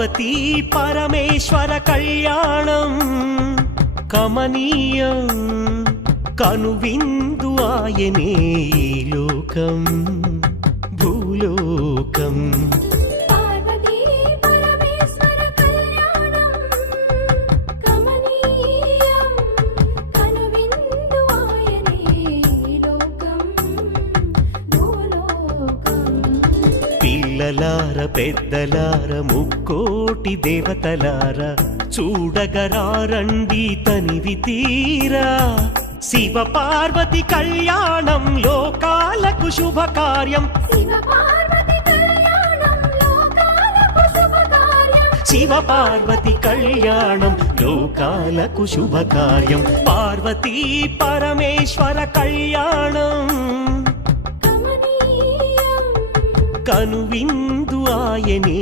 పార్వతీ పరమేశ్వర కళ్యాణం కమనీయం కనువిందు ఆయనే ఈ లోకం భూలోకం పిల్లలార పెద్దలార ముక్కోటి దేవతలార చూడగరారండి తనివి తీరా శివ పార్వతి కళ్యాణం లోకాలకు శుభకార్యం శివ పార్వతి కళ్యాణం లోకాలకు శుభకార్యం పార్వతీ పరమేశ్వర కళ్యాణం కనువిందు ఆయనే